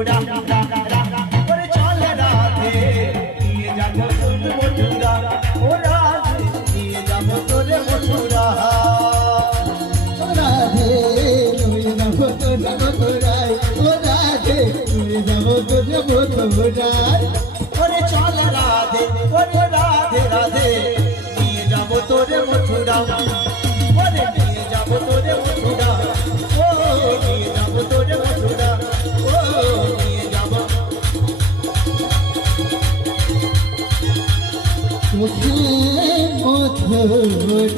মথুরা ওরে চল রাধে নিয়ে যাবো তোর মথুরা ও রাধে নিয়ে যাবো তোর মথুরা রাধে নিয়ে যাবো তোর মথুরায় ও রাধে নিয়ে যাবো তোর মথুরায় ওরে চল রাধে ওরে রাধে রাধে নিয়ে যাবো তোর মথুরা ওরে নিয়ে যাবো তোর মথুরা ও নিয়ে যাবো তোর মথুরা ও নিয়ে যাবো তোকে মথুরা।